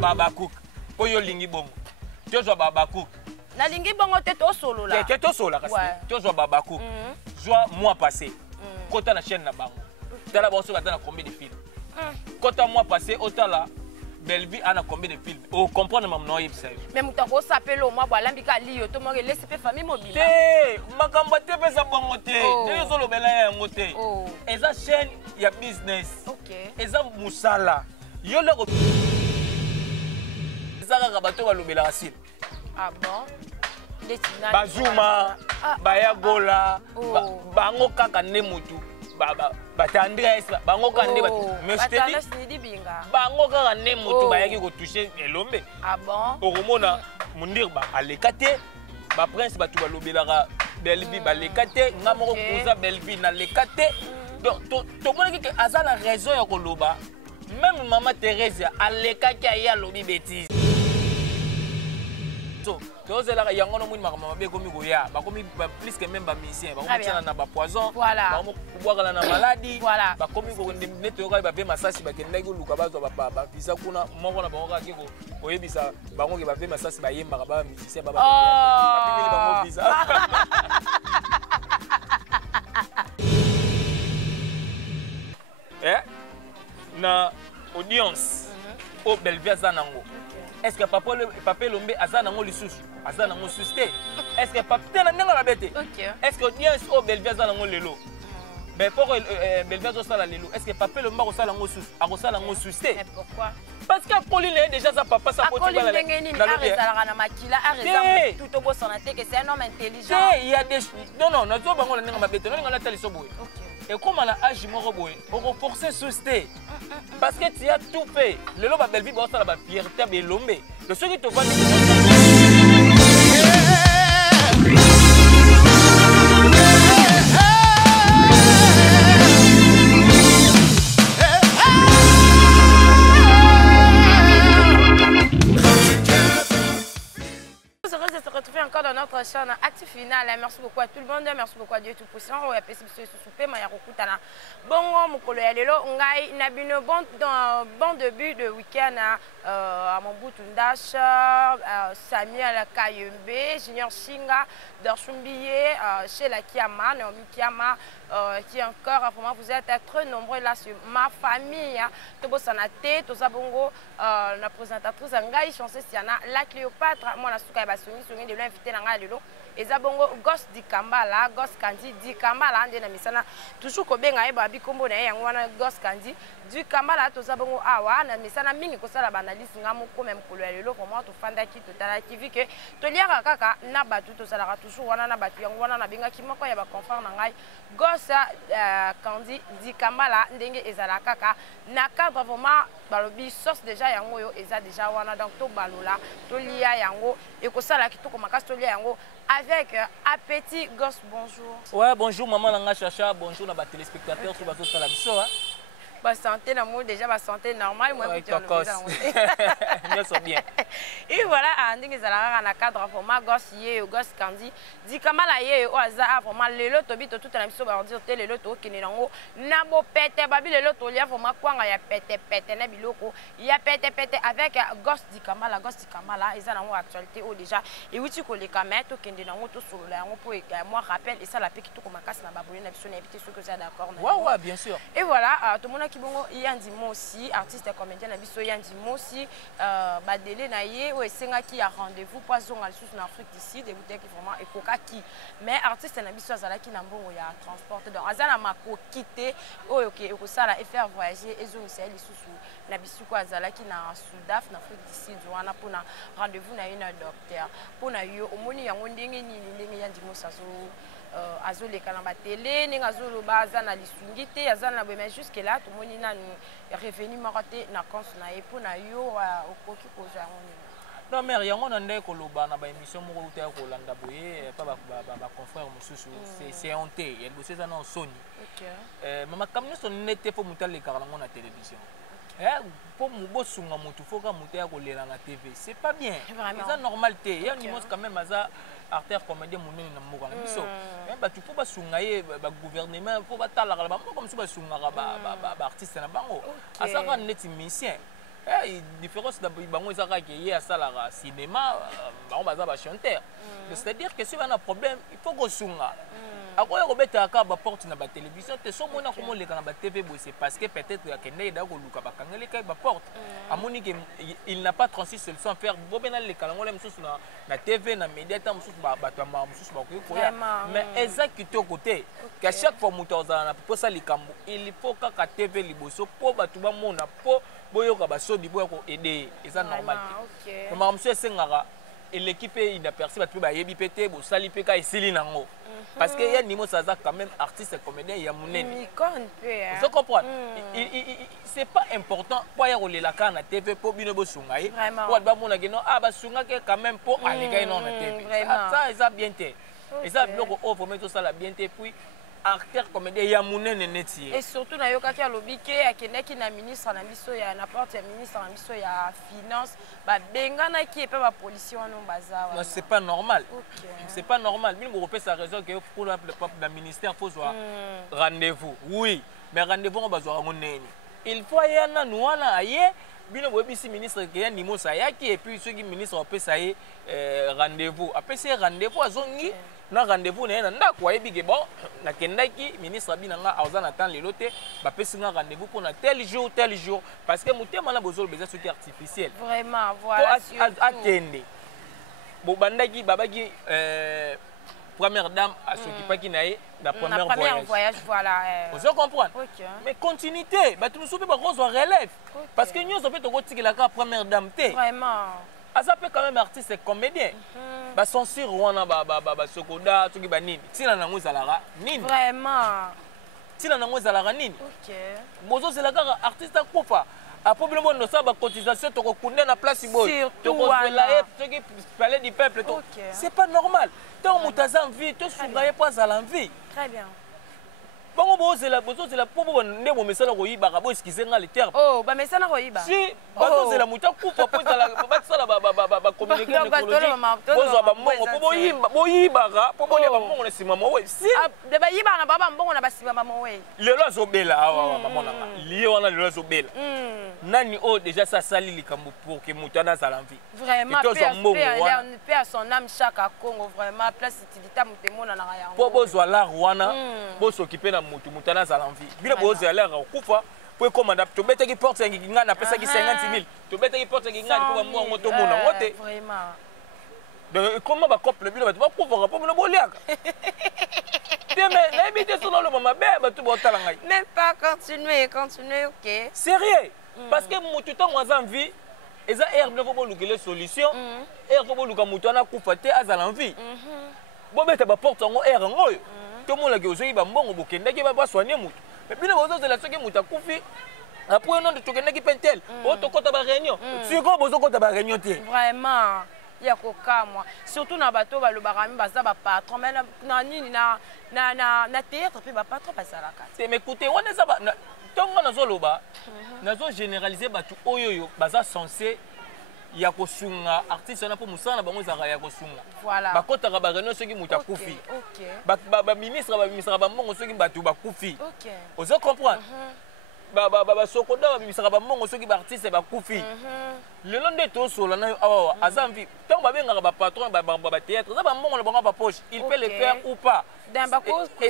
babacook. Po yo lingi bongo. Tozwa babacook. Na lingi bongo te to solo là. Te to solo kasi. Tozwa babacook. Joie mois passé. Kota na chaîne na bango. Tala ba so na combien de films. Kota mois passé otala Bellevue a combien de films? Oh, comprendre ma nom yebisa. Mais muta ko sapelo moi bola mbika liyo to mo laisse pe famille mobile. Te, makamba te pesa bongo te. Te zo lobela yango te. Eza chaîne ya business. OK. Eza musala. Yo loko Eza ka bato ba lobela rasile. Ah bon? Bazuma, Bayagola, bango kaka ne mutu. Batandres bango kande bango kaka ne moto bayaki ko toucher elombe. Ah bon? Okomona mundirba alekate ba prince batu balobelaka Bellevue balekate nga moko kuza Bellevue na lekate. Donc to mona ke azala raison ya koloba. Même maman Thérèse alekaki ya lobi bêtise. So, tous les gens qui ont été plus que même musiciens, ils ont poison, ils ont maladie, ils audience au Bellevue Zanango. Est-ce que papa Lombe azanango lisusu azanango susté? Est-ce que papa tena nenga la bête? Est-ce que audience au Bellevue azanango lelo? Mais pour Bellevue zo sala lelo, est-ce que papa Lombe ko sala ngo susu akosalango susté? Mais pourquoi? Parce que Pauline est déjà sa papa sa pote bala. Na makila areza tout au santé que c'est un homme intelligent. Il y a des non non, nazo bango la nenga mabete, non nga la tali so boy. Et comme on a agi moko boy, on va forcer susté. Parce que tu as tout fait. Le loba Bellevue va la fierté Belombe. Le ceux qui te voient encore dans notre chaîne Actu Final. Merci beaucoup à tout le monde, merci beaucoup à Dieu tout puissant. On a passé ce souper mais yakokutana. Bongo mukolo ya lelo ngai na bino bon début de week-end à Mobutu Ndash, Samuel Kayembe, Junior Shinga, Dorchumbiye, Sheila Kiama, Naomi Kiama, qui encore vraiment vous êtes très nombreux là sur ma famille. Tobo Sanate, Toza Bongo, la présentatrice ngai chanceuse Siana, la Cléopâtre, moi la souka basoni songi de l'invité nanga lelo. Eza bongo Gos di Kambala, Gos Kandi di Kambala ndena misana toujours ko benga e babi kombo na yango wana Gos Kandi du Kambala toza bongo awa na misana mingi ko sala banalisi ngamu ko même kolo ya lelo comment to fanda ki to tala ki vi que to liaka kaka na batu to sala toujours wana na batu yango wana na benga ki moko ya ba confort na ngai Gos Kandi di Kambala ndenge ezala kaka na cadre vraiment balobi source déjà yango yo eza déjà wana donc to balola to lia yango e ko sala ki to ko makasi to lia yango avec Appétit Gos, bonjour. Ouais, bonjour maman Nanga Chacha, bonjour à les téléspectateurs sur votre télévision. Bah santé l'amour déjà ma santé normale moi bien. Et voilà andingi zala na cadre format Gos yé Gos Kandi di kamala yé o aza vraiment lelo to bito tout na biso ba dire te lelo to kene nango na bo pete babi lelo to lia vraiment kwanga ya pete na biloko ya pete avec Gos di kamala eza nango actualité o déjà et wuti ko le kamet to kende nango to solo yango po moi rappelle et ça la pe ki to ko makasi na baboni na biso na éviter ceux que c'est d'accord. Ouais bien sûr. Et voilà tout le monde Kibongo Yandi Mosi, artiste et comédien Nabiso Yandi Mosi, Badele Naye, ou Senga qui a rendez-vous, poisson à sous en Afrique d'ici, des bouteilles qui vraiment et coca qui. Mais artiste Nabiso Azala qui n'a bon ya transporte donc Azala Mako quitté, oh ok, et ça la et faire voyager et zone c'est les sous Nabiso quoi Azala qui n'a Soudaf en Afrique d'ici, Joana pour na rendez-vous na une docteur, pour na yo au moni yango ndenge ni Yandi Mosi azole kalamba télé ninga azolo baza na lisungi te azana mais jusque là tout moni na revenu maraté na compte na epo na yo okoki kozwa ngoni. Non mais yango na ndeko koloba na ba émission moko uta ko landa boye pa ba confrère mususu c'est honté il bosse ça na soni. OK. Mama kamno son nete fo mutale karala ngona télévision. Pour mo sunga mutu foka muta ko lela na TV c'est pas bien. C'est normal té il y a une quand même aza artère comédien monene na moko na biso ba tu faut ba sunga ye ba gouvernement faut ba tala ba comme si ba sunga ba artiste na bango asaka neti musicien différence bango ezaka ke ye asalaka cinéma bango baza bachanteur. C'est-à-dire que si on a un problème, il faut kosunga. Akoya kobeta ka ba porte na ba télévision te so mona komo leka na ba TV c'est parce que peut-être ya kende da ko luka ba kangeli ka ba porte. Amoni que il n'a pas 36 solutions à faire. Bobena leka ngole msusu na TV na média ta msusu ba batamba msusu ba ko ya. Mais exactement côté qu'à chaque fois mutoza na pour ça likambo il faut ka TV liboso po batuba mona po boyoka ba sodi boyako aider eza normal. Mais msusu sengara et l'équipe il n'a perçu ba yebi pété bo sali peka esili nango. Parce que ya Nimo Saza quand même artiste et comédien il y a monene. Vous comprenez? C'est pas important pour y aller la carte na TV pour bino bo sungai. Pour ba mona geno ba sunga que quand même pour aller gagner na TV. Ça bien té. Et ça bloque offre mais tout ça la bien té puis acteur comédien ya monene neti. Et surtout na yoka ki alobike akeneki na ministre na biso ya n'importe ya ministre na biso ya finance ba bengana ki epe ba policier wana bazawa. Non, c'est pas normal. C'est pas normal. Bino go sa raison que pour le ministère faut avoir rendez-vous. Oui, mais rendez-vous on bazwa monene. Il faut y en a nous wana aye bino bo bisi ministre ke ya Nimo Sayaki et puis ceux qui ministre on peut ça rendez-vous. Après c'est rendez-vous azongi na rendez-vous na ndako ayebi ke bon na kendaki ministre binanga aza na temps lelo te ba pesi nga rendez-vous pour na tel jour parce que mutema na bozolo beza soki artificiel vraiment voilà atende bo bandaki babaki première dame a s'occupaki na ye la première voyage voilà vous comprenez mais continuité ba tout soupe ba rose relève parce que nous on peut to kotikela ka première dame te vraiment ça peut quand même artiste et comédien. Ba censure wana ba sokoda tuki ba nini. Tina nango zalara nini. Vraiment. Tina nango zalara nini. OK. Bozo zelaka artiste akufa. A problème no ça ba cotisation to ko kunda na place boy. To ko la tuki palais du peuple to. C'est pas normal. Tant mutaza envie to sungaye pas à l'envie. Très bien. Bongo bozo la popo ne mo mesala ko yiba ka bo eskize nga le terme. Oh, ba mesala ko yiba. Si, bozo la muta kufa po za la ba sala ba communiquer écologique. Bozo ba mbongo po yiba ka po bolia ba mbongo na sima mo we. Si, de ba yiba na baba mbongo na ba sima ba mo we. Lelo azobela awa mama na. Lié wana lelo azobela. Nani o déjà ça sali likambo pour que mutana za l'envie. Vraiment, paix à son âme chaque à Congo vraiment place utilité mutemona na ya. Po bozo la wana, bo s'occuper na mutu mutana za l'envie. Bila bozo la kufa po commande to beta ki porte nginga na pesa ki 50 000. To beta ki porte nginga po mbongo to mona ngote. Vraiment. Donc comment ba couple bila ba kufa po na boliaka. Mais n'habitez sur le maman ba to botala ngai. Même pas continuer, OK. Sérieux? Parce que mutu to ngwa envie eza herbe ne faut pas luka les solutions. Herbe faut pas luka mutu na kufa te azala envie. Bo beta ba porte ngo herbe ngoyo. Tout le monde qui a bon bokenda qui va soigner mutu. Mais bien les autres la soki muta kufi. Après non de tokenda qui pentel. O to kota ba réunion. Tu ko bozo kota ba réunion te. Vraiment. Ya koka moi. Surtout na bato ba lobaka mi baza ba patron mais na nini na théâtre pe ba patron pa salaka. C'est m'écouter on est ça ba tonga na zoloba. Na zo généraliser batu oyoyo baza censé ya kosunga artiste na po musana bango zaka ya kosunga voilà bakota ba réunion soki muta kufi OK ba ministre ba mbongo soki batu ba kufi OK vous comprendre ba sokoda ba ministre ba mbongo soki ba artiste ba kufi le long de tout solo na awa azamvi tant ba benga ba patron ba théâtre za ba mbongo na bango ba poche il peut le faire ou pas dans ba cause OK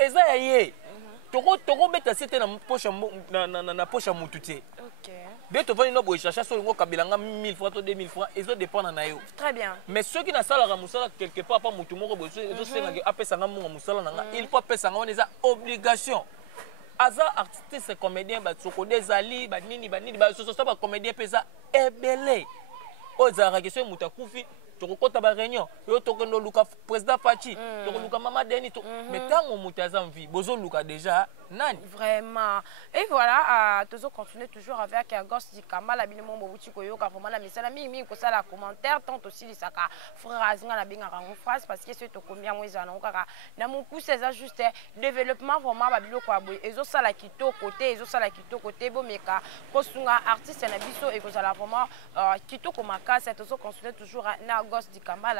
eza yé toko beta c'était na poche na poche mutu te OK dès que tu vas nous chercher sur le kabilanga 1000 francs ou 2000 francs ils ont dépend na yo très bien mais ceux qui na sala ra musala quelque part pas mutu moko boso ils ont senga apesa nga munga musala nanga il faut apesa nga on obligation aza artiste comédien ba tsokode zali ba nini ba so ba comédien pesa ebele ozara question muta kufi tokokota ba réunion yo tokendo luka président Fachi tokoluka mama Deni mais tango mutaza envie bozo luka déjà nani vraiment et voilà toujours continuer toujours avec Ghost du Kamba la binemo bobuti koyoka vraiment la misala mingi ko sala commentaire tant aussi lisaka phrase nga na binga rango phrase parce que c'est to combien moi za na kaka na mon coup c'est juste développement vraiment ba biloko ya boy ezo sala kitoko côté bo meka kosunga artiste na biso et ko sala vraiment kitoko makasa toujours continuer toujours na Ghost du Kamba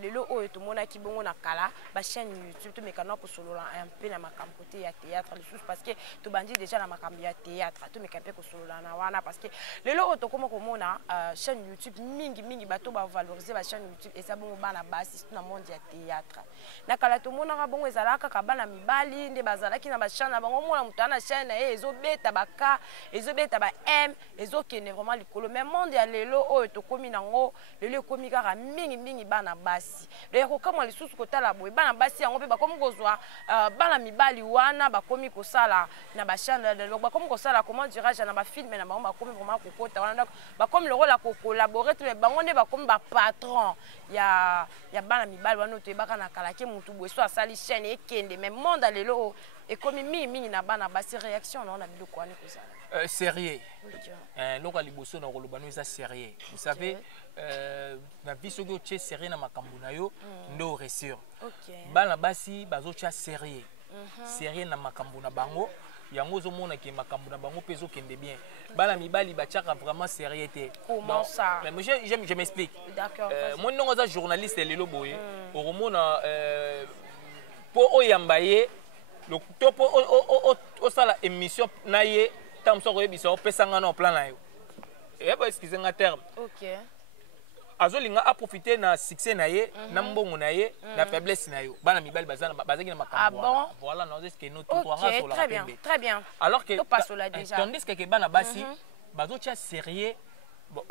lelo oyo to mona ki bongo na kala ba chaîne YouTube to meka na ko solola un peu na makambo côté ya théâtre les choses parce que to bandi déjà na makambi ya théâtre to mekapé ko solola na wana parce que lelo oto koma komona chaîne YouTube mingi bato ba valoriser ba chaîne YouTube et ça bongo bana basi na monde ya théâtre na kala to mona ka bongo ezalaka ka bana mibali nde bazalaki na ba chaîne na bango mona mutana chaîne ezobeta baka ezobeta ba M ezokene vraiment likolo mais monde ya lelo oyo to komi nango lelo komi kaka mingi bana basi le ko kama lisusu ko tala boy bana basi yango pe bakomi kozwa bana mibali wana bakomi kosala na ba chaîne lelo bakomi kosala comment dirais-je na ba film na bango bakomi vraiment kokota wana bakomi le rôle la collaborer mais bango nde bakomi ba patron ya bana mibali wana to ebaka na kala ke mutu boy so asali chaîne ekende mais monde lelo et comme mingi na bana basi réaction on a biloko wana kozala sérieux loka liboso na kolobano eza sérieux vous savez na biso ko tche sérieux na makambo na yo ndo réussir bana basi bazocha sérieux sérieux na makambo na bango yango zomona ke makambo na bango pezo kende bien bana mibali bachaka vraiment sérieux té comment ça mais je m'explique d'accord moi non za journaliste lelo boye oromona po oyambaye le topo o sala émission naie tam so koyebisa o pesanga na plan na yo et ba excusez nga terme OK azolinga a profiter na succès naie na mbongo naie na faiblesse na yo bana mibali bazana bazaki na makambo voilà non est-ce que nous tout trois sur la très bien alors que déjà tandis que bana basi bazocha sérieux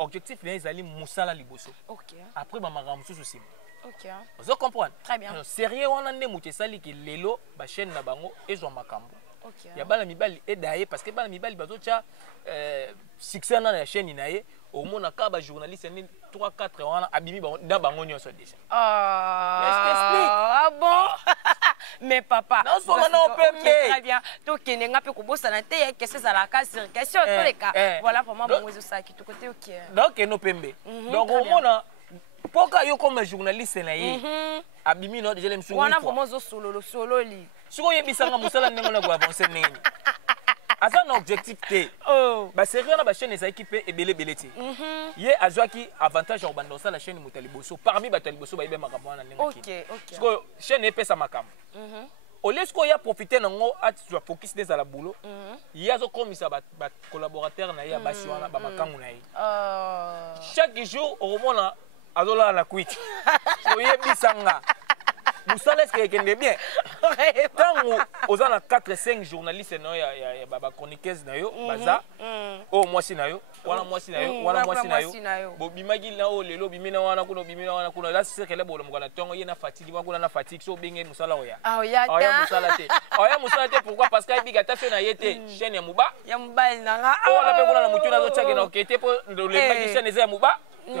objectif na ezali musala liboso OK après ba makambo susu OK. Vous comprenez? Très bien. Alors, sérieux, on a des moutons sali qui lelo, ba chaîne na bango, et zo makambo. OK. Ya bana mibali et d'ailleurs parce que bana mibali bazo cha succès na la chaîne inaye, au moins na ka ba journaliste ni 3 4 wana abimi bango da bango nyonso déjà. Ah bon? Mais papa, non solo non pembe. Très bien. Donc kenenga pe ko bossa na te que c'est ça la cas sur question tous les cas. Voilà vraiment bon wezo ça qui tout côté OK. Donc no pembe. Donc au moins pourquoi yo comme journaliste na ye abimi no déjà les msou wana vraiment zo solo li siko yebisanga musala ndenge na ko avancer nini asa na objectif te ba sérieux na ba chaîne eza équipe ebele beleti ye azwaki avantage au bando ça la chaîne mutaliboso parmi bataliboso ba ibe makambo na ndenge OK siko chaîne epesa makambo au lieu siko ya profiter nango at tu focus des à la boulot ya zo komisa ba collaborateur na ya basi wana ba makangu na ye chaque jour au moment azola la kuiti so yebisanga musala est-ce que bien tango ozana 4 5 journalistes na ya baba chroniqueuse na yo baza o mwasi na yo wana mwasi na yo wana mwasi na yo bo bimagi na o lelo bimina wana kuna là c'est que le bolo mukana tongo yena fatigue wakuna na fatigue so benge musala oya oya musala te pourquoi parce que bigata fe na yete chaîne ya muba nanga wala pe kuna na mutu na zo chake na okete po le magi chaîne za muba OK,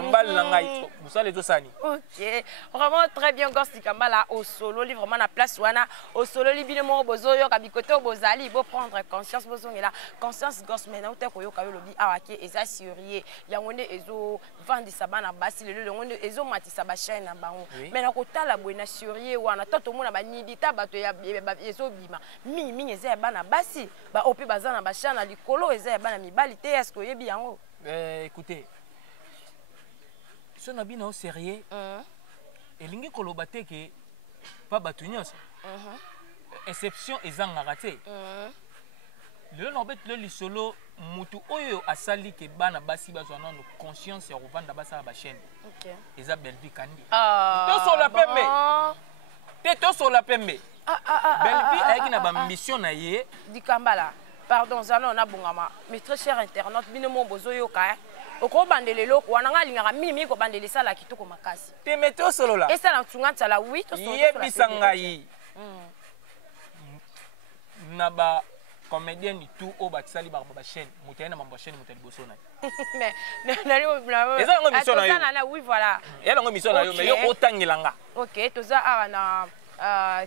vraiment très bien Gosti Kambala au solo li vraiment na place wana au solo li bino mo bozo yo kabikoto bozali bo prendre conscience bozo ngela conscience gosse mais na uta ko yo ka yo lobi awake eza sérieux yango nde ezo vandisa bana basi lelo yango nde ezo matisa ba chaîne na bango mais na ko tala boy na sérieux wana toto mona ba nidita bato ya ezo bima mingi eza bana basi ba opi bazana ba chaîne na likolo eza bana mibali te est-ce que yebi yango écoutez son habit non sérieux et lingi koloba te ke pa batu nyonso exception ezanga raté le nobet le lisolo mutu oyo asali ke bana basi bazwana no conscience ya kovanda basa ba chaîne OK eza Belvi Kandi to sur la pembe te to sur la pembe Belvi ayaki na ba mission na ye di Kambala pardon zalo na bongama mais très cher internaute bino mo bozo yo ka oko bandele loko wana ngalingaka mimi ko bandele sala kitoko makasi te meto solo la esa na tsunga tsala oui to solo yebisanga yi na ba comédien ni tout au batisali ba chaîne mutayena mambo chaîne mutali bosona mais nali na eza ngo mission na yo na oui voilà ya ngo mission na yo mais yo otangilanga OK toza na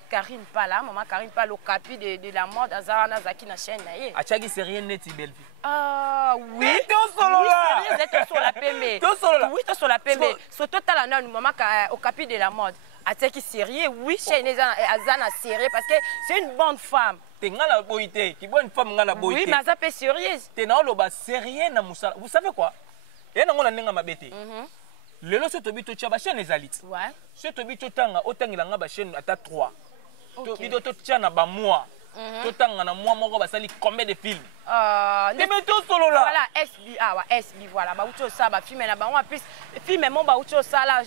Karine Pala, maman Karine Pala au capi de la mode Azana Zaki na chaîne na ye. Achagi c'est rien net Belvi. Oui, to solo là. Oui, c'est sur la PMB. To solo là. Oui, to sur la PMB. So total na maman au capi de la mode. Achagi sérieux, oui, chaîne Azana sérieux parce que c'est une bonne femme. T'es ngala boité, qui bonne femme ngala boité. Oui, mais ça peut sérieuse. T'es na loba sérieux na musala. Vous savez quoi? Et na ngona nenga mabete. Lelo so tobi to tia ba chaîne ezalite. Ouais. So tobi to tanga otangila nga ba chaîne ata 3. To bido to tia na ba mois. totanga na moi moko basali combien de films Demeto solo là. Voilà, SBA, SB, voilà. Bah, où ça, bah, film, là, bah, on a plus, film, mais mon, bah, où ça, là,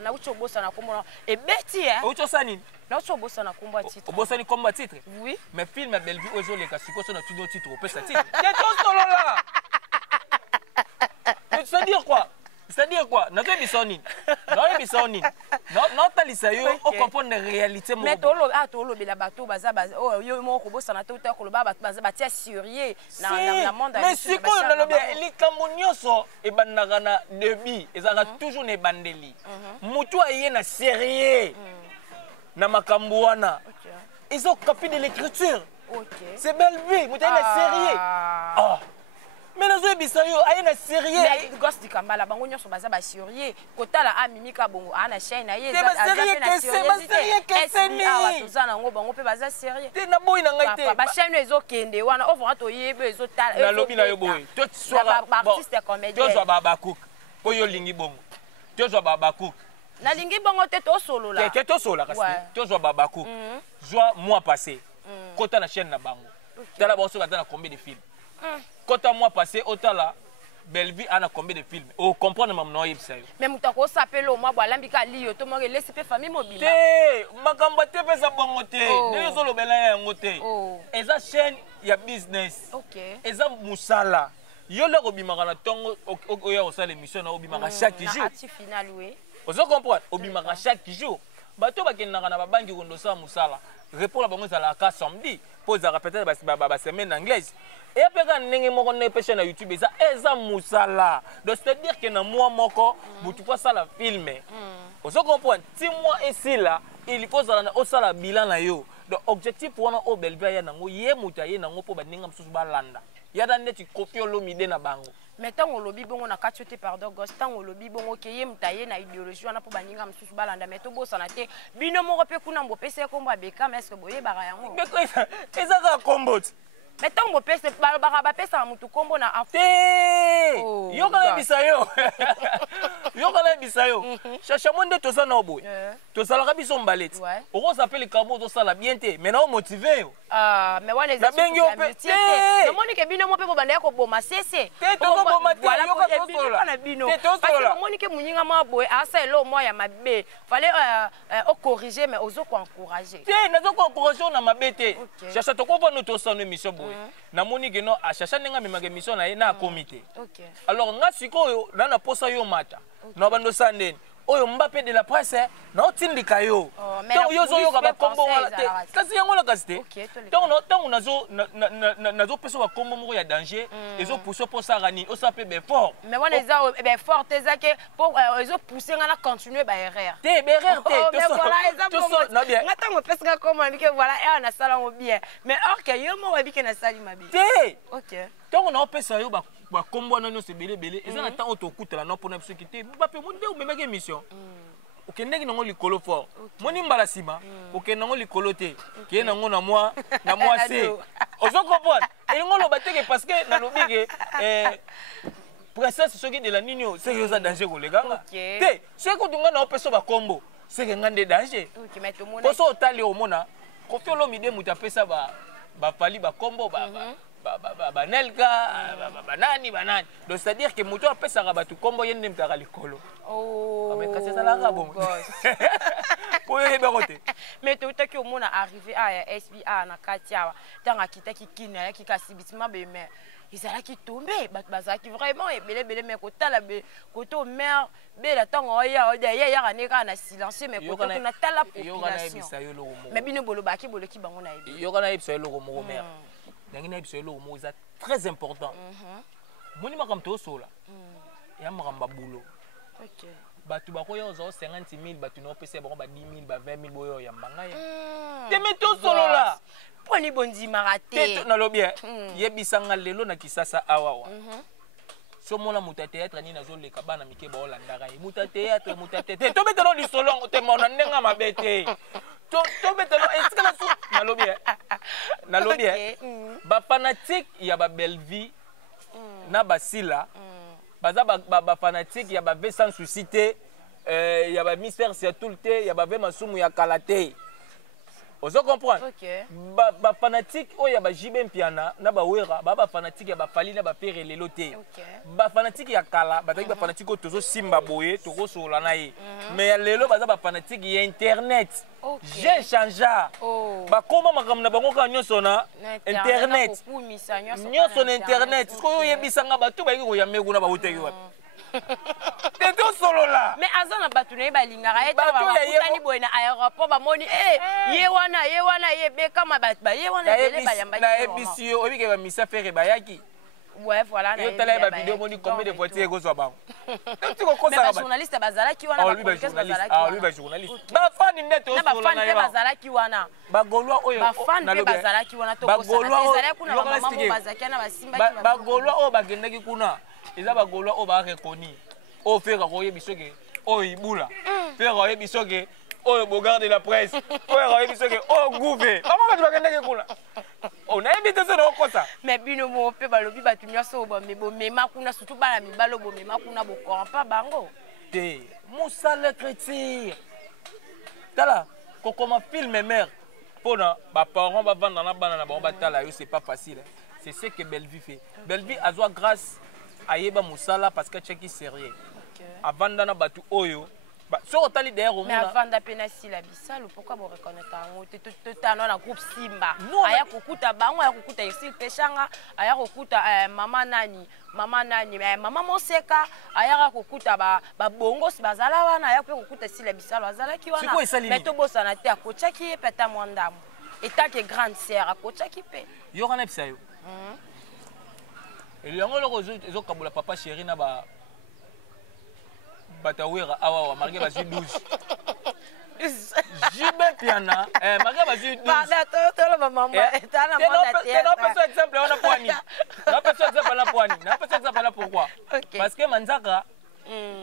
na où tu bosses na combo, et Betty, hein. Où tu ça ni? Là, tu bosses na combo titre. Au boss ni combo titre. Oui. Mais film, mais Bellevue, aux les casicos, on a tout titre, on peut ça titre. Demeto solo là. C'est-à-dire quoi? C'est-à-dire quoi? Non, tu es bisonine. Non, tu es bisonine. Non, tu as l'issue, on comprend les réalités. Mais tu as le bateau, oh, yo, mon robot, ça n'a pas été le bateau, sérieux. Mais si quoi, on a le bien, les camonioso, et banagana débit, et ça a toujours des bandeli. Moutou a yé na sérieux. Na makambuana. Ils ont copié de l'écriture. C'est belle vie, moutou a na sérieux. Ah. Mais nous sommes bisayo, aïe na sérieux. Mais gosse du Kambala, bango nyonso baza ba sérieux. Kota la amimika bongo, ana chaîne na yé. C'est ba sérieux que c'est ni. Ah, tozana ngo bango pe baza sérieux. Te na boy na ngai te. Ba chaîne ezo kende wana, ovo to yebe ezo tala. Na lobi na yo boy. To soira ba artiste comédien. To zo baba cook. Po yo lingi bongo. To zo baba cook. Na lingi bongo te to solo la. Te to solo kasi. To zo baba cook. Joie mois passé. Kota na chaîne na bango. Tala ba so kata na combien de films. Quand un mois passé, autant là, Bellevue a combien de films? Oh, comprendre ma noyé ça. Mais mutako s'appelle au moi lambika liyo to mo laisser pe famille mobile. Té, makamba te pe sa bongote. Ne zo lo bela ngote. Eza chaîne ya business. OK. Eza musala. Yo le obimaka na tongo oya osala émission na obimaka chaque jour. Na final oui. Ozo comprendre, obimaka chaque jour. Bato bakendaka na babangi kondo sa musala. Répondre à bango za la ka samedi. Pose à répéter ba semaine anglaise. Et après quand ndenge moko na pêche na YouTube eza musala. Donc c'est-à-dire que na moi moko butu pas ça la filmer. On se comprend. Si moi ici là, il faut ça na osala bilan na yo. Donc objectif pour na o Bellevue ya nango ye mutaye nango po ba ninga msusu ba landa. Ya dande tu copie lo mide na bango. Mais tant on lobby bongo na katiote pardon gosse tant on lobby bongo ke ye mutaye na idéologie wana po ba ninga msusu ba landa mais to bossa na te bino moko pe kuna mbo pese kombo abeka mais est-ce que boye bara yango. Mais quoi ça? Eza ka combo. Mais tant que pèse ba pesa mutu kombo na afte yo kana bisayo yo kana bisayo chacha monde to ça na boy to ça la biso mbaleti on s'appelle kabo to ça la bien te mais na motiver yo mais wana les bengi on peut no moni ke bino mo pe bo banda ya ko boma sese te to ko boma te yo ka to sola na bino parce que moni ke munyinga ma boy asa elo mo ya mabe fallait au corriger mais ozo ko encourager te na zo ko encourager na mabe te chacha to ko va nous to ça no émission boy na moni ke no a chacha nenga memaka émission na na comité alors nga sikoyo na posa yo mata na bando sandeni oyo Mbappé de la presse na otindika yo donc yo zo yo ka ba kombo wala te kasi yango la kasi te donc nazo peso ba kombo moko ya danger ezo pousser pour ça rani o s'appelle Befort mais wana eza Befort ezake pour ezo pousser ngana continuer ba erreur te berreur te to voilà na bien ngata mo pesa kombo mbike voilà et na sala mo bien mais or que yo mo wabike na sali mabi te OK donc na pesa yo ba kombo na nyo se belé eza na temps otokutela na pona biso kité Mbappé mo nde o memaka émission okendeki nango likolo fort moni mbala sima okende nango likolo te ke nango na moi se ozo comprendre elingo loba teke parce que na lobi ke princesse soki de la nino c'est que ça danger kolekanga te c'est que tunga na opeso ba kombo c'est que ngande danger poso otali omona kofi olomide muta pesa ba pali ba kombo banelka banani donc c'est à dire que moto apesa ka batu kombo yende mtaka likolo mais kasi ça la rabo pour y berote mais tout que au monde arrivé à SBA na Katia tanga kitaki kina ki kasibitima be mais ils allaient qui tomber baza qui vraiment belé mais kotala be koto mère bela tango ya aneka na silencieux mais koto na tala population mais bino bolo baki bango na yebi yo kana yebisa loko moko mère ndangina yebisa loko moko c'est très important moni makamto sola ya makamba bulo OK batu bakoya ozo 50,000 batu no pesa ba 10,000 ba 20,000 boyo ya mbanga ya te meto solo la poni bondi maraté te na lobie yebisanga lelo na kisasa awawa so mona muta théâtre ni nazo leka bana mike ba olandaka ye muta théâtre to betelo di solongo te mona ndenga mabete to betelo esikala so na lobie ba fanatique ya ba Bellevue na basila baza ba fanatique ya ba ve sans susciter ya ba mystère c'est tout le temps ya ba ve masumu ya kalaté Ozo comprendre? OK. Ba fanatique oya ba jibe mpiana na ba wera ba fanatique ya ba fali na ba pere lelo te. OK. Ba fanatique ya kala ba ba fanatique tozo simba boye toko sola na ye. Mais ya lelo ba fanatique ya internet. J'ai changé. Ba koma makam na bango ka nyonso na internet. Nyonso na internet. Ko yebisa nga ba tu ba yiko ya meku na ba uteki wa. Teto solo là. Mais azana batune ba lingara eta ba kutani boy na aéroport ba moni ye wana ye beka ma ba ye wana bele ba yamba. Na ebisi obi ke ba misa faire ba yaki. Ouais voilà na. Yo tala ba vidéo moni combien de fois tu ego zo ba. Tu ko kosa ba. Mais journaliste bazala ki wana ba podcast bazala ki. Ah lui ba journaliste. Ba fan net o solo na ya. Ba fan bazala ki wana. Ba golwa oyo ba fan pe bazala ki wana to kosa. Ba golwa kuna ba mama bazaki na ba simba ki. Ba golwa o ba gendaki kuna. Eza ba golwa o ba rekoni. O fera koye bisoke o ibula. Fera koye bisoke o bogarde la presse. Fera koye bisoke o gouve. Maman ba gendaki kuna. On a invité ça dans quoi ça? Mais bino mo pe balobi batu nyoso bo mema kuna surtout bala mibalo bo mema kuna bo kompa bango. Te musala chrétien. Tala kokoma film mère pona ba parents ba vendre na bana na ba batala yo c'est pas facile. C'est ce que Bellevue fait. Bellevue a joie grâce ayeba musala parce que tcheki sérieux. Avanda na batu oyo so otali derrière au mais avanda pena sila bisalo pourquoi bo reconnaître ngo te tano na groupe Simba aya kokuta bango aya kokuta isil peshanga aya kokuta mama nani mama Monseka aya kokuta ba bongo si bazala wana aya kokuta sila bisalo azala ki wana mais to bosana te akochaki peta mwandamo état que grande sœur akochaki pe yo kana bisayo et yango loko zo kabula papa chéri na ba batawera awa marqué ba 12 jibe piana marqué ba 12 pardon to la maman etana mona te non pas exemple on a poani non pas exemple on a poani non pas exemple là pourquoi parce que manzaka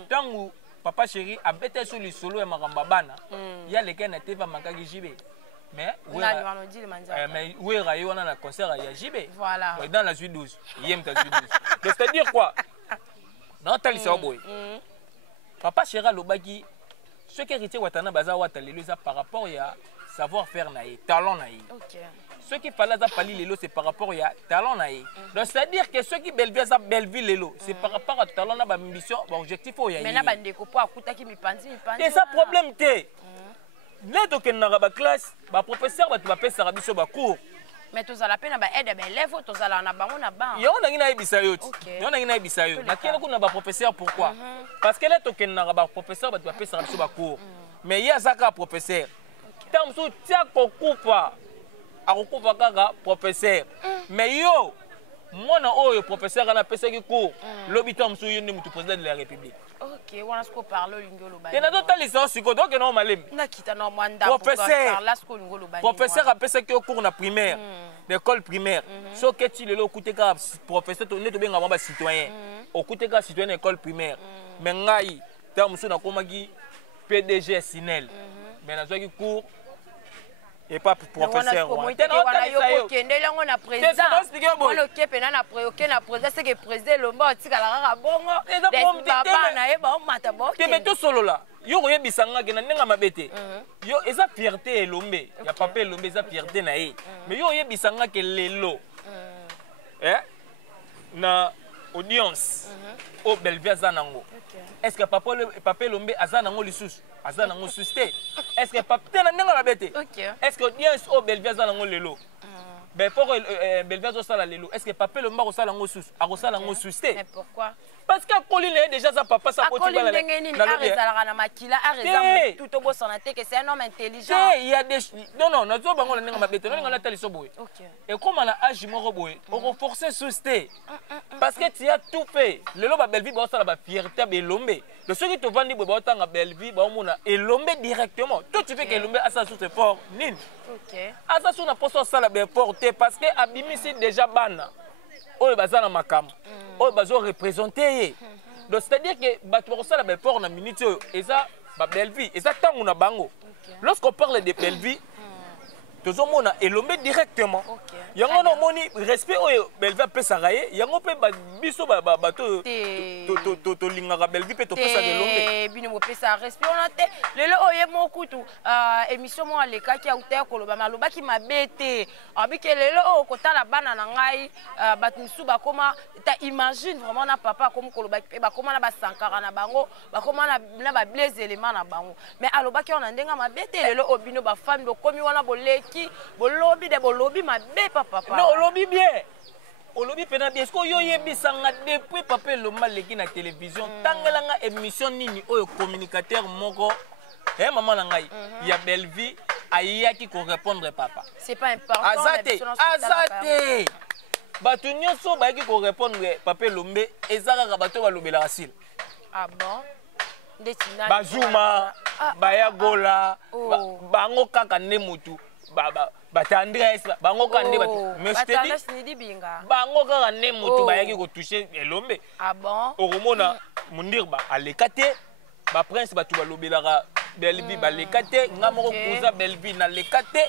tangu papa chéri a bête sur le solo et makamba bana ya leke na te ba makaki jibe mais oui on a un concert à Yajibé voilà dans la suite 12 c'est-à-dire quoi non tel c'est boy papa chéra lobaki ce qui héritier watana baza watali les par rapport à savoir faire naïe talent naïe OK ce qui fallait za pali lelo c'est par rapport à talent naïe donc c'est-à-dire que ceux qui Bellevue lelo c'est par rapport à talent na ba ambition ba objectif o ya mais na bande ko po akutaki mipanzi et ça problème té les tokenaka ba classe ba professeur ba pesa biso ba cours mais tozala pe na ba aide ba élève tozala na bango na banc yo na ngina ebisa yo yo na ngina ebisa yo nakena kuna ba professeur pourquoi parce que les tokenaka ba professeur ba pesa biso ba cours mais ya saka professeur tam so tia kokupa akokupa kaka professeur mais yo mwana oyo professeur na pesa ki cours l'hôpital mso yo ndi mutu président de la république. OK, on a ce qu'on parle l'ingolo ba. Et na tota licence siko donc non malem. Na kita no mwanda professeur la ce qu'on ngolo ba. Professeur a pesa ki cours na primaire, l'école primaire. So que tu le coûter ka professeur to ne to benga ba citoyen. O coûter ka citoyen école primaire. Mais ngai ta mso na komaki PDG Sinel. Mais na zo ki cours et pas professeur. On a président. On le kepe na président c'est que président lomba tikala bongo. Baba na e ba mata bo. Mais tout solo là. Yo yebisanga ke na nenga mabete. Yo eza fierté elombe. Ya papa elombe eza fierté na e. Mais yo yebisanga ke lelo. Na audience au Bellevue zanango. Est-ce que papa elombe azanango lisusu? Azanango susté. Est-ce que papa tena nenga mabete? Est-ce que audience au Bellevue zanango lelo? Ben pour Bellevue zo sala lelo. Est-ce que papa elombe ko sala ngo susu? Ako sala ngo susté. Mais pourquoi? Parce que Colline est déjà sa papa sa petite balle. Na makila areza tout au beau santé que c'est un homme intelligent. Il y a des non nazo bango na nenga mabete non ngala tali so boy. Et comme na âge moko boy, on renforcer susté. Parce que tu as tout fait. Le loba Bellevue ba sala ba fierté ba elombe. Le ceux qui te vendent ba otanga Bellevue ba mona elombe directement. Toi tu fais que elombe asa sous effort nin. OK. Asa sous na poso sala ba porter parce que abimisi déjà bana. Oyo bazana makam. Oyo bazo représenter. Donc c'est-à-dire que batu bakosala ba effort na minute oyo eza ba Bellevue, eza tangu na bango. Lorsqu'on parle de Bellevue, tozomona elombe directement yango na moni respect oyo Belvi apesaka ye yango mpe biso bato tolingaka Belvi mpe topesaka elombe bino bopesa respect wana te lelo oyo mokutu émission mo alekaki auta koloba malobaki mabe te abike lelo oyo kotala bana na ngai bato mosusu bakoma ta imagine vraiment na papa comme kolobaki mpe bakoma na basankara na bango bakoma na bablaise élément na bango mais alobaki wana ndenga mabe te lelo oyo bino bafami bokomi wana boleki bolobi de bolobi mabe papa non olobi bien olobi pena bien est-ce que yo yebisanga depuis papa Elomba leki na télévision tangelanga émission nini oyo communicateur moko maman na ngai ya Belvi ayaki ko répondre papa c'est pas important azate bato nyonso bayaki ko répondre papa Elomba ezaka bato balobela rasile ah bon bazuma bayagola bango kaka ne mutu batandres bango kande bango kaka ne mutu bayaki ko toucher Elombe ah bon okomona mundirba aleka te ba prince batu balobelaka Belvi baleka te nga moko kuza Belvi na leka te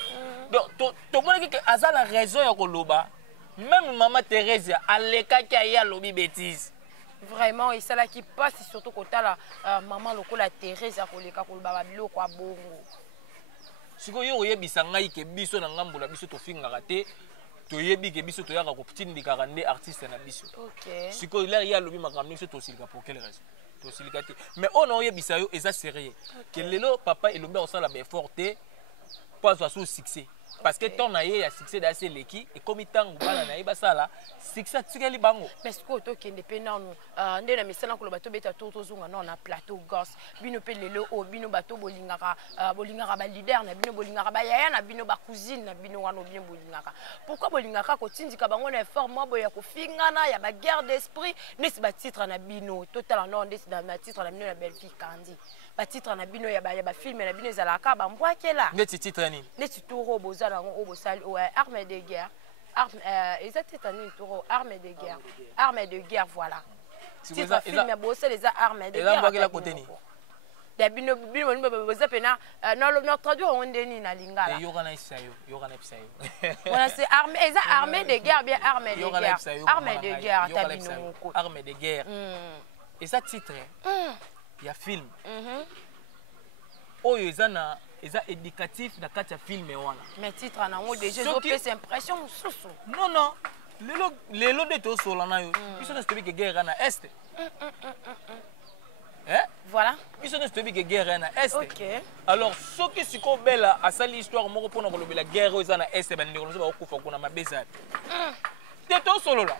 donc to mona ke azala raison ya koloba même maman Thérèse aleka ki aya lobi bêtise vraiment et cela qui passe surtout quand la maman lokola Thérèse a koleka koloba ba biloko abongo siko yo yebisa ngai ke biso na ngambola biso to fingaka te to yebi ke biso to yaka ko tindika nde artiste na biso OK siko il y a lobi makambo biso to silika pour quelle raison to silika te mais on a yebisa yo eza sérieux que lelo papa Elomba osala ba effort te pas sous succès parce que ton aye ya succès d'assez leki et comme tango bana na yeba sala succès tikeli bango mais ce que to kende pe nanu nde na misala ko bato beta to zunga non na plateau gosse bino pe lelo o bino bato bolingaka ba leader na bino bolingaka ba yaya na bino ba cousine na bino wana bien bolingaka pourquoi bolingaka ko tindika bango na effort mo boya ko fingana ya ba guerre d'esprit nesi ba titre na bino total non nesi na titre na bino na Belvi Kandi ba titre na bino ya ba film na bino ezalaka ba mbwakela neti titre nini neti turo boza na ngo bosali arme de guerre exactement turo arme de guerre arme de guerre voilà titre film boza les armes de guerre la côté ni ya bino boza pena no traduire on ndeni na lingala yo kana isayo voilà c'est armée de guerre bien armée de guerre armée de guerre ta bino moko armée de guerre et ça titre il y a film oyo eza éducatif na kati ya film wana mais titre na ngo déjà zo pesa impression mususu non lelo de to sola na yo biso na stobi ke guerre na est voilà biso na stobi ke guerre na est OK alors soki siko bela asali histoire moko pona kolobela guerre oyo eza na est bandeko nso bakokufa kuna mabeza te to solo la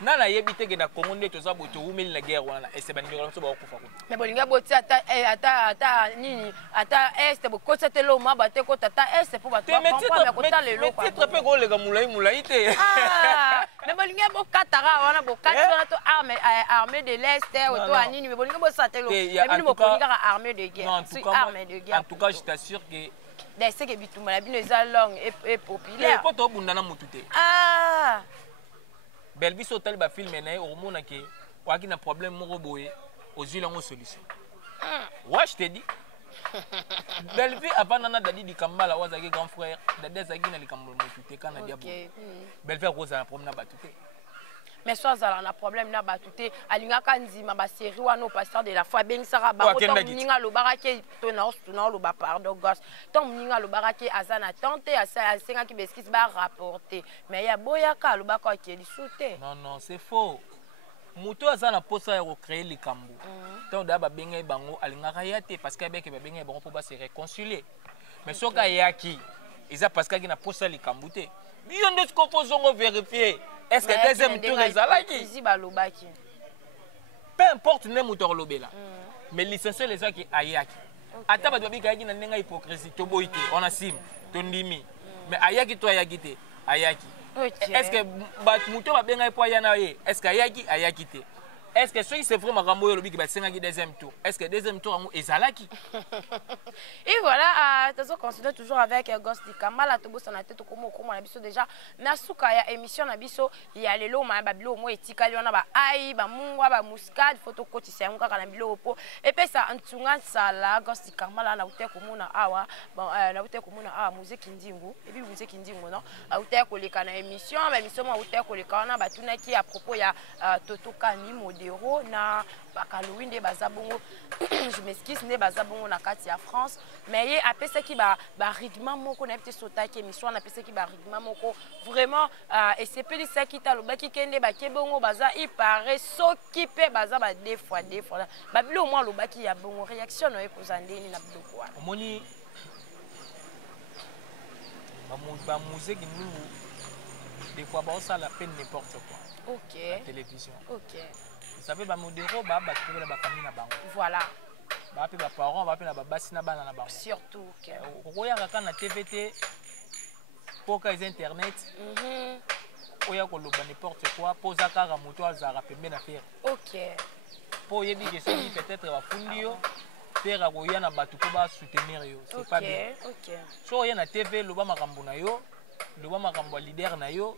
nana yebi teke na Congo nde toza boto umeli na guerre wana ese bandeko nso bakokufa kuna mais bolinga boti ata nini ata est bokotsa te lo maba te kota ta est pour ba trois comprendre mais kota lelo kwa titre pe ko lega mulai te mais bolinga bokatara wana bokatsa wana to armée de l'est to anini mais bolinga bosatelo et bino bokolinga armée de guerre armée de guerre en tout cas je t'assure que c'est que bitumba la bino eza long et populaire po to bundana mutute Belvi sotal ba film na ye omona ke waki na problème moko boye ozila ngo solution wa je te dis Belvi avant na dadi di kambala wazaki grand frère dadi zaki na likambo motute kana diabo Belvi akoza na problème na batute mais soit ça na problème na batute alinga kanzima ba série wana pasteur de la foi ben sara ba ko ninga lo barake to na lo ba pardon gosse to ninga lo barake azana tante asa senga ki beskis ba rapporter mais ya boyaka lo ba ko ki lisute non c'est faux muto azana posa ya recréer likambo to da ba benga bango alinga kayate parce que abeke ba benga bango pour ba se réconcilier mais soka yaki eza parce que na posa likambo te biyo ndo ko pozongo vérifier est-ce que deuxième tour ezalaki peu importe ne moteur lobela mais l'essentiel est que ayaki ata ba babika yaki na ndenga hypocrisie to boite on asime to ndimi mais ayaki to ayaki te ayaki est-ce que ba moto ba benga po yana ye est-ce que ayaki te est-ce que soki c'est vrai makambo yo lobi ki basengaki deuxième tour, est-ce que deuxième tour yango ezalaki? Et voilà, nous continuons toujours avec Ghost Kamala tobosa na tete komo na biso déjà na suka ya émission na biso ya lelo ma babilo mo etikali wana ba ai ba mungwa ba muscade photo kotisa yango kaka na bilo po et puis ça ntunga sala Ghost Kamala na ute komona awa na ute komona awa muziki ndingu et puis muziki ndingu non ute koleka na émission ba émission mo ute koleka na batunaki à propos ya Toto Kani Modero na Halloween de bazabongo je m'excuse ne bazabongo na kati ya France mais ye apesa ki ba rythme moko na petit sota ki émission na apesa ki ba rythme moko vraiment et c'est peu ça qui ta lobaki kende ba kebongo baza il paraît soki pe baza ba deux fois ba bilo moi lobaki ya bongo réaction no ekozandeni na biloko wana omoni ba musique nous des fois ba ça la peine n'importe quoi. OK. La télévision. OK. Vous savez ba modéro ba kebela ba famille na bango. Voilà. Ba pe ba parents ba pe na ba basi na bana na bango. Surtout OK. Okoya kaka na TVT pour ka internet. Oya ko loba n'importe quoi poza kaka moto azara pembe na faire. OK. Pour yebi que soki peut-être ba fundi yo faire akoya na batu ko ba soutenir yo. C'est pas bien. OK. So oya na TV loba makambo na yo, loba makambo leader na yo.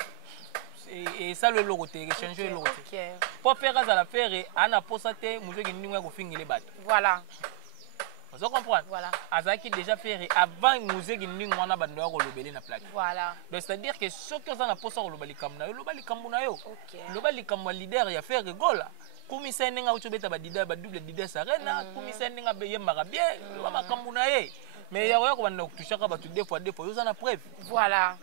Et ça le logo te changer le logo te pour faire à la faire et ana posate musique ninga ko fingile bat voilà vous comprenez voilà azaki déjà faire avant musique ninga wana bando ko lobeli na plaque voilà donc c'est à dire que ceux qui ont na posa ko lobeli kam na yo lobeli kam na yo OK lobeli kam leader ya faire gola kumisa ninga utobeta ba dida ba double dida sarena kumisa ninga be yemaka bien loba makambu na ye mais ya ko banda kutushaka batu deux fois yo za na preuve voilà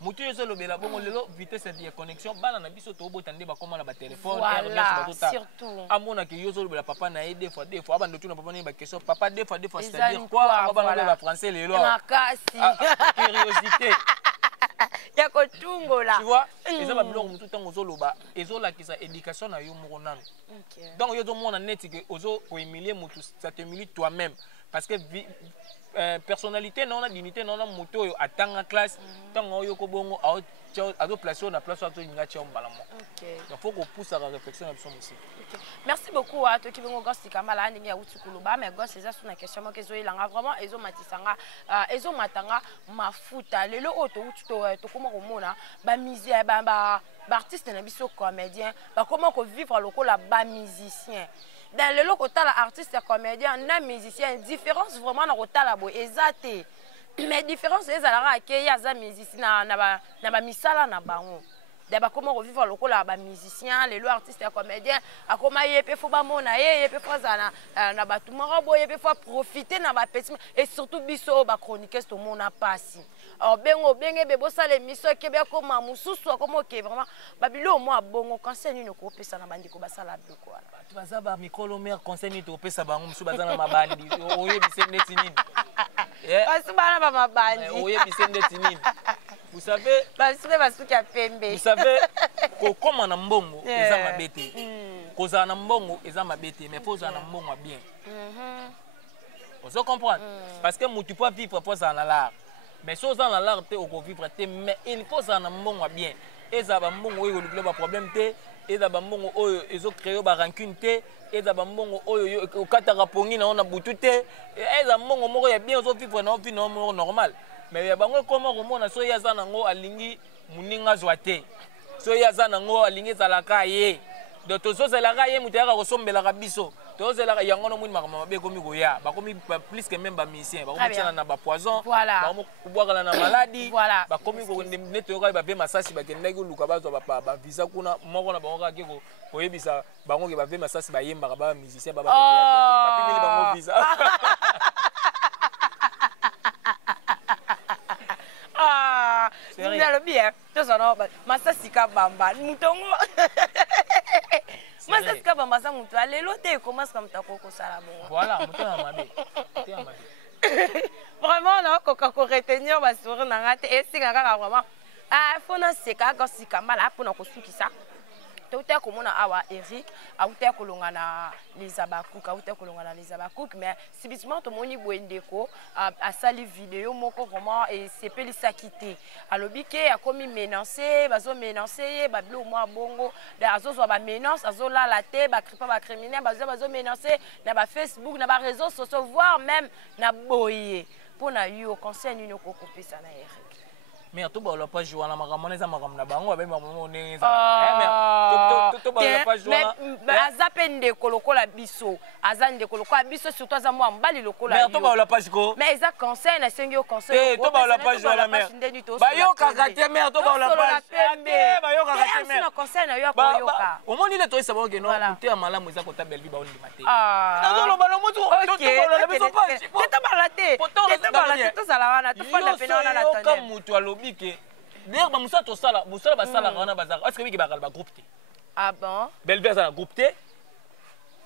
mutu yeso lobela bongo lelo vitesse de connexion bana na biso to botande ba koma na ba téléphone voilà surtout amona ke yeso lobela papa na ye deux fois abando tu na papa na ba question papa deux fois c'est-à-dire quoi bana na français lelo makasi curiosité ya kotungola tu vois eza ba biloko mutu tango zo loba ezo la kisa éducation na yo moko nanu donc yo zo mona net que ozo ko humilier mutu ça te humilie toi-même parce que personnalité non la dignité non la moto yo atanga classe tango yo ko bongo ado placer na place to ninga tchom balamo OK donc faut qu'on pousse à la réflexion na biso aussi. Merci beaucoup à toi qui vengo Ghost Kamala ndenge ya utukuluba mais Ghost eza sur na question mo kezo ilanga vraiment ezo matisanga ezo matanga mafuta lelo oto to koma komona ba musicien ba artiste na biso comédien ba comment ko vivre lokola ba musicien dans le loco la artiste comédien na musicien différence vraiment na kotala bo ezate mais différence ezalaka ke ya za musicien na ba misala na bango d'aba comment revivre lokola ba musicien les artistes comédien akoma yepe fo ba mona yepe fo za na batu morobo yepe fo profiter na ba petit et surtout biso ba chroniqueur to mona pasi alors bengo benge be bosala émission ke be koma mususu akoma ke vraiment babilo mo abongo conseil ni ko pesa na bandiko basala biloko wana tu baza ba mikolo mer conseil ni to pesa bango musu baza na mabandi oyebise ndeti nini basu bana ba mabandi oyebise ndeti nini vous savez vous savez comment na mbongo eza mabete koza na mbongo eza mabete mais faut za na mbongo bien vous comprenez parce que mutu peut vivre pour ça na l'art mais so za na l'art te oko vivre te mais il faut za na mbongo bien eza ba mbongo oyo le ba problème te eza ba mbongo oyo ezo créer ba rancune te eza ba mbongo oyo okataka pongi na ona butu te eza mbongo moko ya bien ozo vivre na vie normal mais ya bango comment komona so ya za nango alingi muninga zwate so ya za nango alingi zalaka ye do to so zalaka ye mutaka kosombela biso to zalaka yango no muni makama be komi koya ba komi plus que même ba musicien ba komi tana na ba poison ba komi kubwaka na maladie ba komi ko neto yoka ba be masasi ba kendaki luka bazwa ba visa kuna moko na bango ka ke ko yebisa bango ke ba be masasi ba yemba ba musicien ba ba pimeli bango visa le bien tout ça non masasika bamba mutongo masasika bamba sa mutu alelo te commence comme ta koko sala bon voilà mutu na mabe vraiment non ko retenir ba sourire na ngate et singa kaka vraiment faut na seka Ghost Kamala pour na ko sukisa Tauta komona awa Eric, auta kolonga na Lizabakouk, auta kolonga na Lizabakouk, mais subitement to moni boendeko a sali vidéo moko vraiment et c'est pe lisa quitter. Alobi ke a komi menacer, bazo menacer, ba blo moi bongo, da azo zo ba menace, azo la la te, ba cripa ba criminel, bazo menacer na ba Facebook, na ba réseaux sociaux, voire même na boye. Pour na yo conseil ni no kokopi ça na Eric. Mais tout ba la pas jouer na makamona za makamna bango ba makamona neza. Mais tout ba la pas jouer. Mais azapende kolokola biso, azande kolokola biso surtout za moi mbali lokola. Mais tout ba la pas jouer. Mais ça conseil na sengi yo conseil. Tout ba la pas jouer la mère. Ba yo kakate mère tout ba la pas. Ba yo kakate mère. Na conseil na yo ko yoka. Au moins il est toi ça ba que non, tu es malade moi ça ko ta belle vie ba on limité. Ah. Non ba lo moto. OK. Teta balate. Teta balate to sala wana to pa na pena na la tande. Comme mutu alobike. D'ailleurs, Moussa Tosala, Moussa Basala, on a bazar. Est-ce que oui, il va le groupe T? Ah bon? Belver a un groupe T.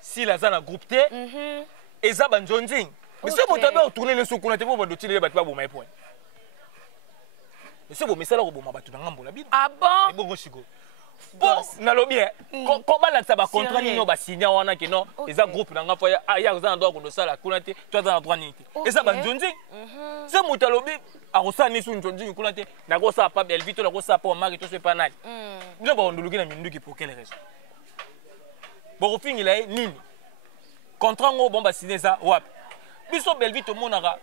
Si la a un groupe T. Et ça, ben Johnson. Mais si vous avez tourné le sous, vous avez dit que vous avez pas bon point. Mais si vous mettez ça là, vous avez tout dans la Bible. Ah bon? Et bon, chico. Bon, nalobi comment la ça va contrat ni no ba signer wana ke non les groupe na nga foya ya za ndo ko do sala kuna te toi za droit ni te et ça ba njonzi c'est mutalobi a rosa ni su njonzi kuna te na go sa pa belvito na go sa pa mari to se pa nani ndio ba onduluki na minduki pour quelle raison bon fingi la nini contrat ngo bon ba signer ça wapi biso belvito monaka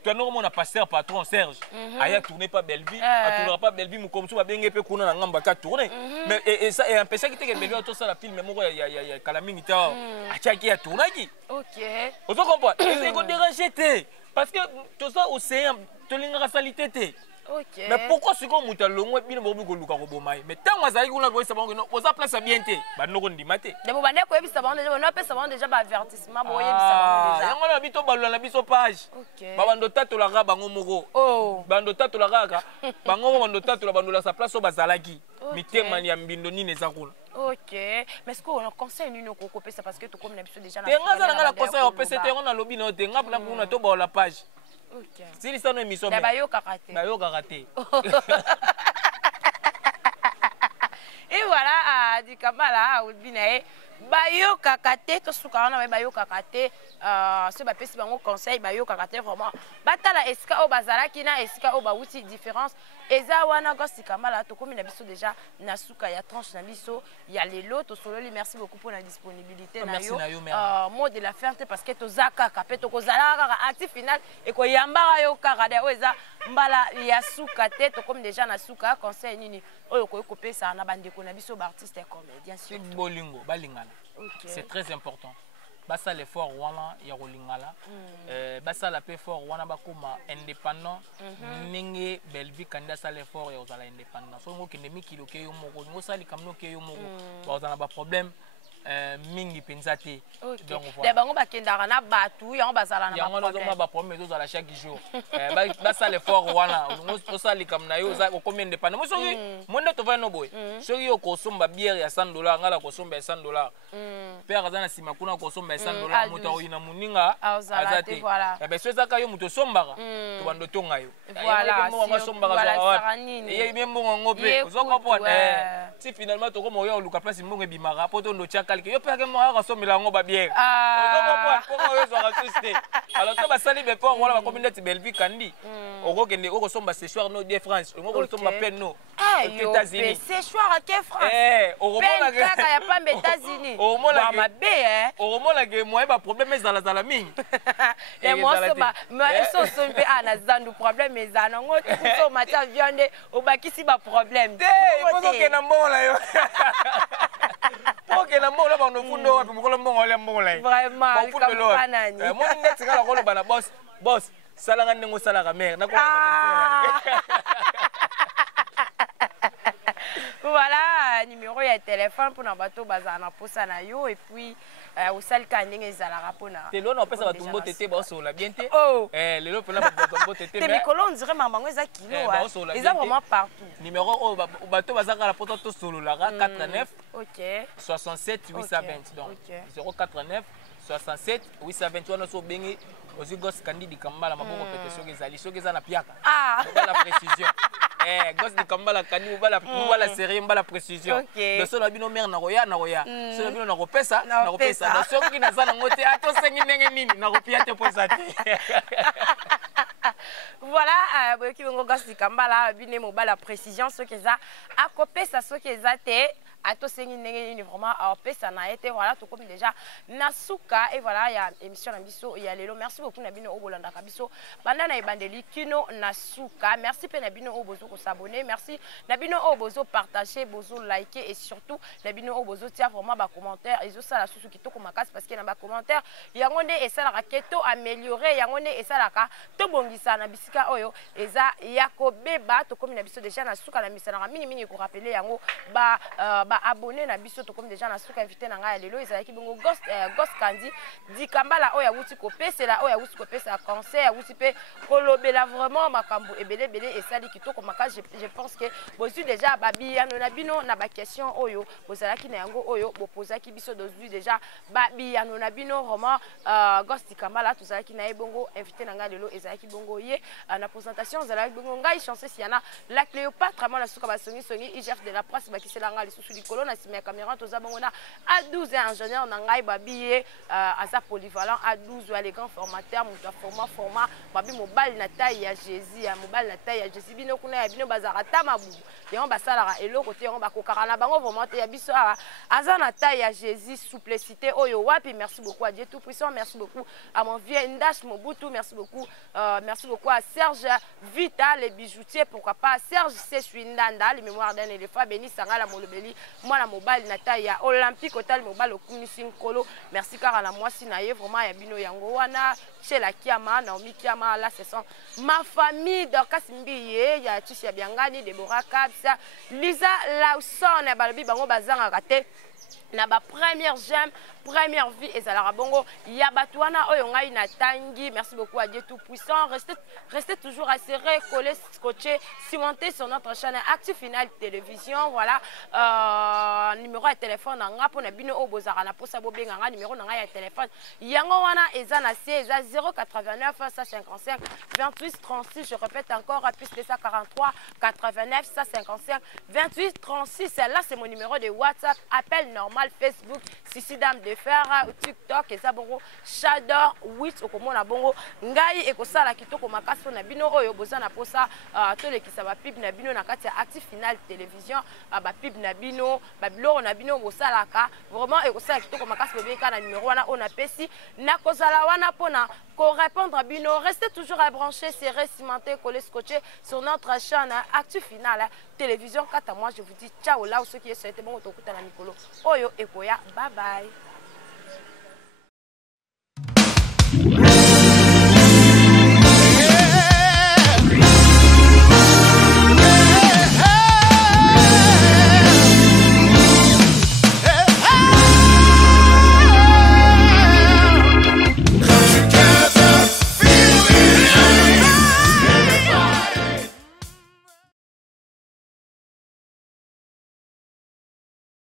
tu as normalement pasteur patron Serge aya tourner pas Belleville a tourner pas Belleville mu comme ça benge pe kuna na ngamba ka tourner mais et ça et un peu ça qui était que Belleville tout ça la film même ya kalamingi ta a chaki a tourner qui OK on se comprend c'est qu'on déranger té parce que tout ça océan to linga salité té OK mais pourquoi ce qu'on muta longo bino bobu ko luka ko bomai mais tant azali kuna ko sabon no oza place bien té ba noko ndimate de bo bande ko yebisa bango déjà on appelle ça bango déjà ba avertissement bo yebisa bango déjà yango na bito balula na biso page ba bando tatola ka bango moko oh bando tatola ka bango bando tatola bando la sa place o bazalaki mitema ya mbindo nini eza kuna. OK mais est-ce qu'on conseille nous ko koper ça parce que tout comme na biso déjà na tenga za na conseil o PCT on na lobi no tenga na kuna to ba la page. OK si li sana émission ba yo karaté et voilà du kamala ulbinae bayo kakate to suka na bayo kakate ce ba pesi bango conseil bayo kakate vraiment batala eska o bazala kina eska o ba wuti différence eza wana gosi kamala to komi na biso déjà na suka ya tranche na biso ya lelo to sololi merci beaucoup pour la disponibilité na yo mot de la fin parce que to zaka kapé to kozala kaka actif final et ko yamba yo kaka de eza mbala ya suka te to comme déjà na suka conseil nini oyo ko kopesa na bandeko na biso ba artiste et comédien sur bolingo balingana. C'est très important. Basa l'effort wana ya rolingala basa la effort wana bakoma indépendant ninge belvi kanda sa l'effort ya ozala indépendant so ngo kende mikilo ke yo moko ngo sali kamno ke yo moko ba ozala ba problème mingi pensate donc voilà bango bakendaka na batu yango bazala na ba problème ozala chaque jour basa l'effort wana ngo sali kamna yo za ko combien indépendant mo soki monde to va no boy soki yo ko somba bière ya $100 ngala ko somba $100 père azana sima kuna ko somba $100 moto oyina muninga azate ya beso zaka yo moto sombaka to bando tonga yo voilà mo sombaka za ye membo ngope ozoko pona si finalement to ko mo yo luka place mbongo ebimaka poto ndo chakal yo peke mo ka somela ngo ba bière ozoko pona ko yo zo ka susté alors to ba sali be fort wala ba communauté belvi kandi oko kende oko somba ce soir no de France ngo somba peine no États-Unis ce soir à quelle France oromona ke kaka ya pamba États-Unis oromona mabe oromona ke moi ba problème ezala zala mingi et moi so ba so so mpe ana zandu problème ezana ngo so macha viande obakisi ba problème faut que na mbola yo OK na mbola ba no fundo wapi mukolo mbongo le mbongo la vraiment kampanani mo ndeti ngala ko bana boss salanga nengo salaka mère na ko voilà numéro ya téléphone pour na bato bazana posa na yo et puis au sal kandenge zala rapona telo na pesa batumbo tete ba sola bien te lelo pela batumbo tete mais mikolo on dirait mamango eza kilo eza vraiment partout numéro bato bazaka la poto to solo la 49 OK 67 820 donc 089 67 820 wana so bengi ozi gos Candide Kambala maboko pete soki ezali soki eza na piaka la précision gosse de Kambala kani ubala série mbala précision de solo bino mère na roya solo bino na kopesa na soki na zana ngote ato sengi ndenge nini na kopia te posa te. Voilà, boyoki bongo gosse de Kambala bino mobala précision ce que ça a kopesa ce que ça te ato sengi ndenge nini vraiment pesa na été voilà tout comme déjà nasuka et voilà il y a émission na biso il y a lelo merci beaucoup na bino obolanda ka biso banda na ebandeli kino nasuka merci pe na bino obozo ko s'abonner merci na bino obozo partager bozo liker et surtout na bino obozo tia vraiment ba commentaire ezo sala susu kitoko makasi parce que na ba commentaire yango nde esala ka keto améliorer yango nde esala ka to bongisa na bisika oyo eza yakobeba to comme na biso déjà nasuka na misana mingi ko rappeler yango ba abonné na biso to comme déjà na suka invité na ngai lelo ezalaki bongo Ghost Candy di Kambala oya wuti ko pesela oya wuti ko pesa concert wuti pe kolobela vraiment makambo ebele esali kitoko makasi je pense que bozu déjà babiyano na bino na ba question oyo bozalaki na yango oyo bopozaki biso dozu déjà babiyano na bino vraiment Ghost Kambala tozalaki na ebongo invité na ngai lelo ezalaki bongo ye na présentation ezalaki bongo ngai chancer siana la Cléopâtre moi na suka ba songi IGF de la presse bakisela ngai lisusu likolo na sima caméra toza bongo na à 12 ingénieur na ngai babiye asa polyvalent à 12 les grands formateurs muta format babi mobile na taille ya Jésus ya mobile na taille ya Jésus bino kuna ya bino bazarata mabu yango basalaka eloko te yango bakokaka na bango vraiment te ya biso aza na taille ya Jésus souplicité oyo wapi merci beaucoup à Dieu tout puissant merci beaucoup à mon vieux Ndash Mobutu merci beaucoup à Serge Vita les bijoutiers pourquoi pas Serge Seshuindanda les mémoires d'un éléphant béni sangala molobeli moi la mobile na taille ya olympique total mobile okumisi nkolo merci car la moi sinaye vraiment ya bino yango wana chez la Kiama Naomi Kiama là ce sont ma famille Dorcas Mbiye ya Tisha Biangani Deborah Kabsa Lisa Lawson balobi bango bazanga kate na ba première j'aime première vie et ça bongo ya batouana oyo ngai na tangi merci beaucoup à Dieu tout puissant restez toujours assurés collés scotchés cimentés sur notre chaîne Actu Final Télévision voilà numéro de téléphone nga pona bino obozara na posa bobenga nga numéro nga ya téléphone yango wana eza na C eza 089 155 28 36 je répète encore plus de 143 89 155 28 36 là c'est mon numéro de WhatsApp appel normal Facebook Sissi Dame de Fer TikTok et ça bongo Shadow 8 okomona bongo ngai ekosala kitoko makasi na bino oyo bozana posa to lekisa ba pib na bino na kati ya Actu Final Télévision ba pib na bino ba biloro na bino bosalaka vraiment ekosala kitoko makasi bobeka na numéro wana on apesi na kozala wana pona ko répondre à bino restez toujours à brancher serré cimenté collé scotché sur notre chaîne Actu Final Télévision. Quant à moi je vous dis ciao là où ceux qui est souhaité bon autokuta na mikolo oyo ekoya bye bye.